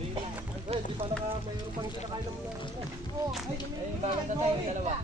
Di pa mayroon pang kinakain ng mga... Oo. Ay, gagat na tayo, dalawa.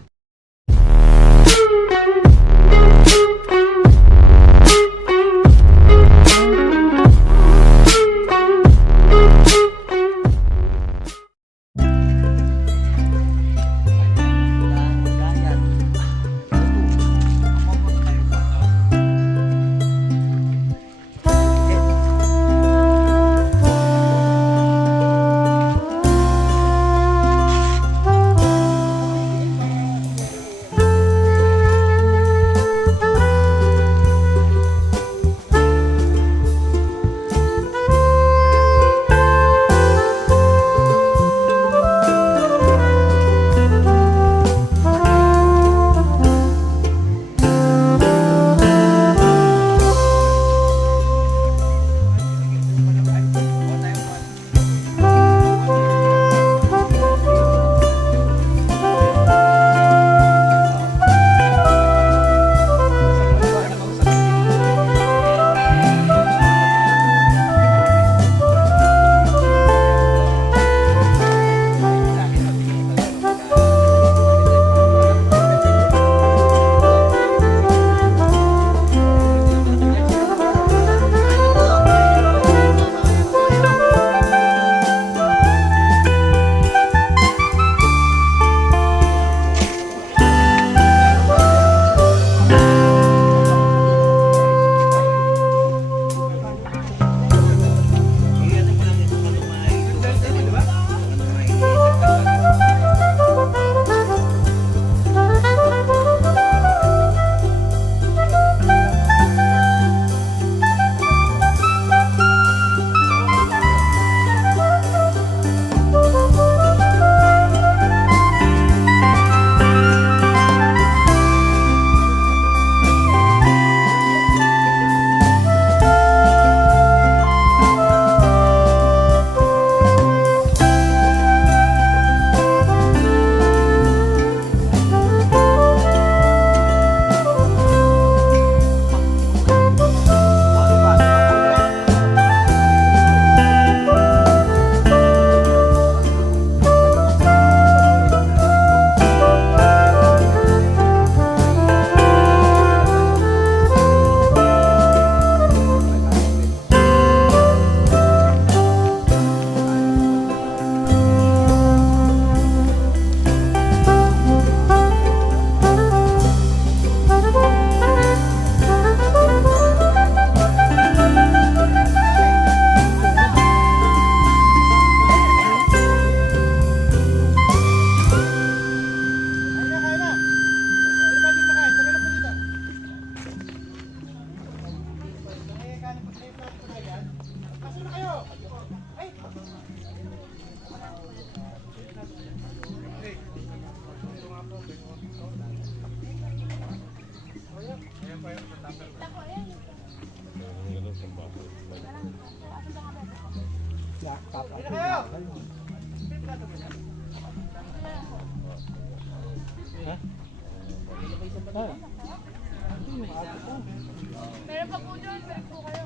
Meron pa po dyan, meron po kayo.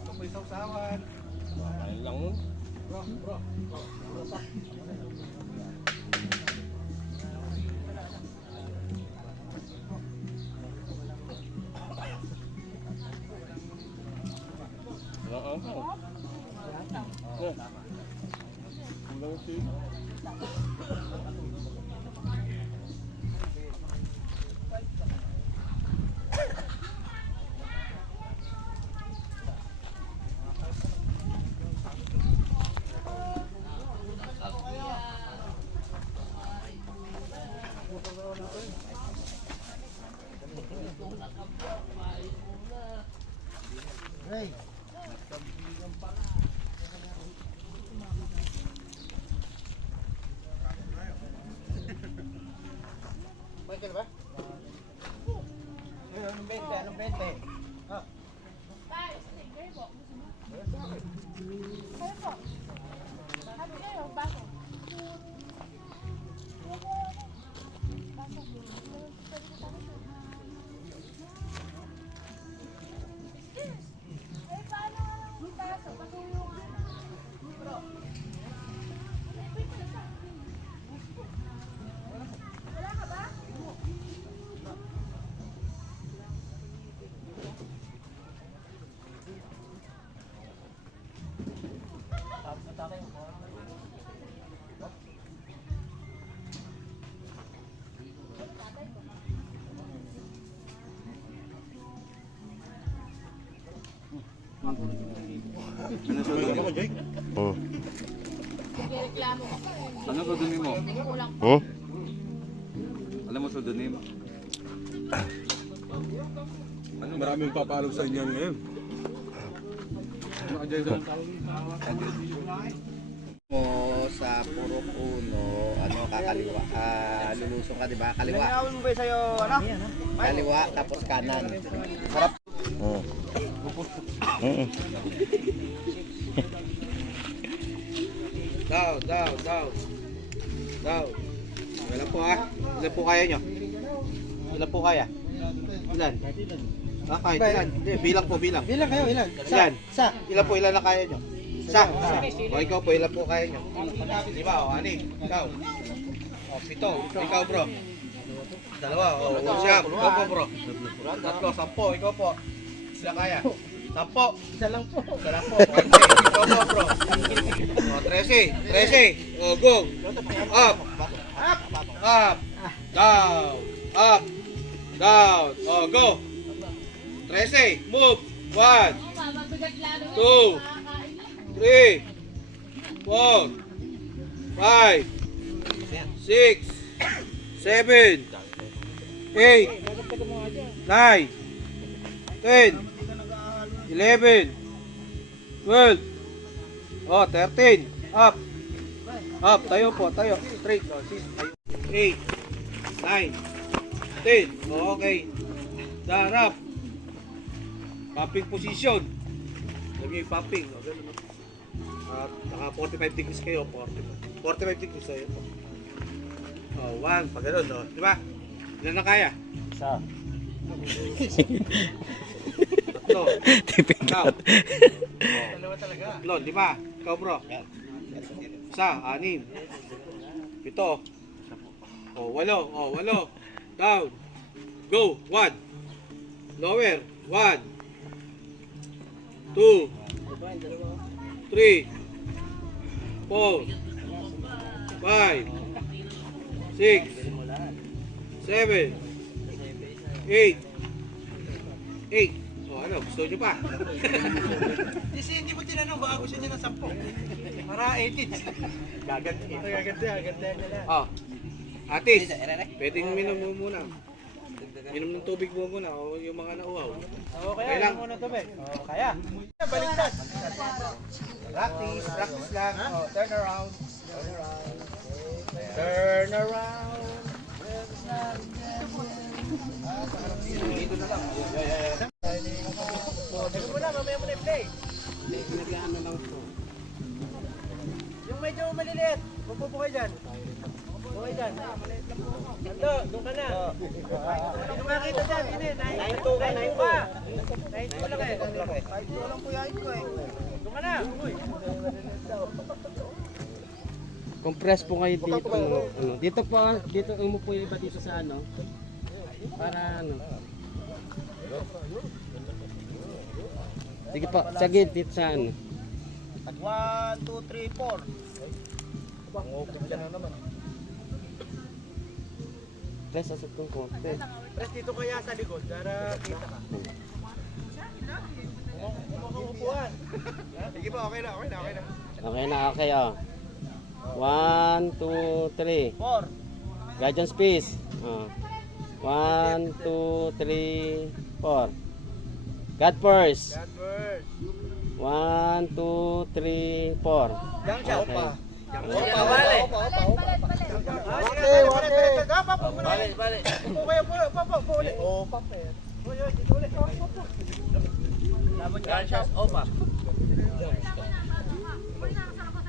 Ito po isang sawan. Ayun lang nun. Bro. Hey. Michael ba? Anong 20? Anong 20? Ah. Tay, kayo po. Kayo po. Sabi kayo, baso. Baso. Oh. Sige, reklamo ka pa eh. Ano pseudonym mo? Kulang pa. Hmm? Alam mo pseudonym? Maraming papalog sa inyo ngayon. Mo sa Purok Uno, ano, kakaliwa. Lulusong ka, di ba? Kaliwa. Nangyawin mo ba sa'yo, ano? Kaliwa, tapos kanan. Oh. Mm. Daw. Ilan po ha? Ilan po kaya nyo? Ilan po kaya? Ilan? Kahit ilan. Hindi, bilang po, bilang. Bilang kayo, ilan? Ilan? Ilan po, ilan na kaya nyo? Isa. O ikaw po, ilan po kaya nyo? Lima, o ani, ikaw. O, pito. Ikaw bro. Dalawa, o siyam. Ikaw po bro. Tatlo, 10. Ikaw po. Sila kaya. 10. Isa lang po. Isa lang po. 14. Ikaw po bro. O, 13. 13. O, go. Up. Up. Down. Up. Down. O, go. 13. Move. 1. Mabigat lalo. 2, 3, 4, 5, 6, 7, 8, 9, 10, 11, 12, oh, 13, up, tayo po, tayo, straight, 8, 9, 10, oh, okay, down, up, pumping position. Alam niyo yung pumping, no? Ganun, no? At naka 45 degrees kayo, 45 degrees tayo. Oh, 1, pag ganun, no? Di ba? Ilan na kaya? Isa. Tatlo. Tipid Ikaw. cut. Dalawa talaga. Tatlo, 5. Ikaw bro. Isa, 6. 7. Oh, 8. Oh, 8. Down. Go. 1. Lower. 1. 2, 3, 4, 5, 6, 7, 8. 8. O ano, gusto nyo pa? Hindi mo tinanong, baka gusto niya ng 10. Para 18. Gaganda nila. Oh. Atis, pwedeng minom mo muna. Minom ng tubig mo muna o yung mga nauhaw. Okay, Okay lang. lang muna tubig. Oh, kaya. Baliktad. Practice lang. Oh, turn around. Turn around. Dito na lang. Dito mo na, mamaya mo na i-play. Yung medyo maliliit, upo po kayo dyan. Upo kayo dyan. Ando, doon ka na. Yung makita dyan, ini, 9-2 ka. 9-2 lang eh. 5-2 lang po yain ko eh. Doon ka na. Uy. Compress po kayo dito. Ano, dito po, dito umupo yung iba dito sa ano. Para ano. Sige po, sa gate dito sa ano. 1, 2, 3, 4. Okay dyan na naman. Press sa itong konti. Press dito kaya sa likod para kita ka. Upuan. Sige pa, okay na. Okay na, okay oh. 1, 2, 3. 4. Guidance space. Oh. 1, 2, 3, 4. God first. God first. 1, 2, 3, 4. Diyan siya, Okay. opa. Balit. Balik. Upo kayo, upo ulit. Opa pa yan. Uy, dito ulit. Opa. Labot ka siya, opa.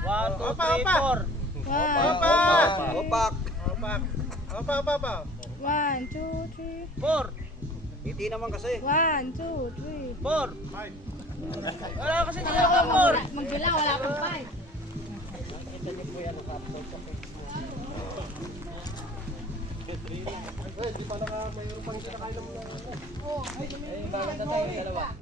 1, 2, 3, 4. Opa. Opa. 1, 2, 3. 4. Hindi naman kasi. 1, 2, 3. 4. Wala kasi naloko 4. Magbilang, wala pang 5. Di pa mayroon pang kinakain ng mga. Oo. Ay, dalawa.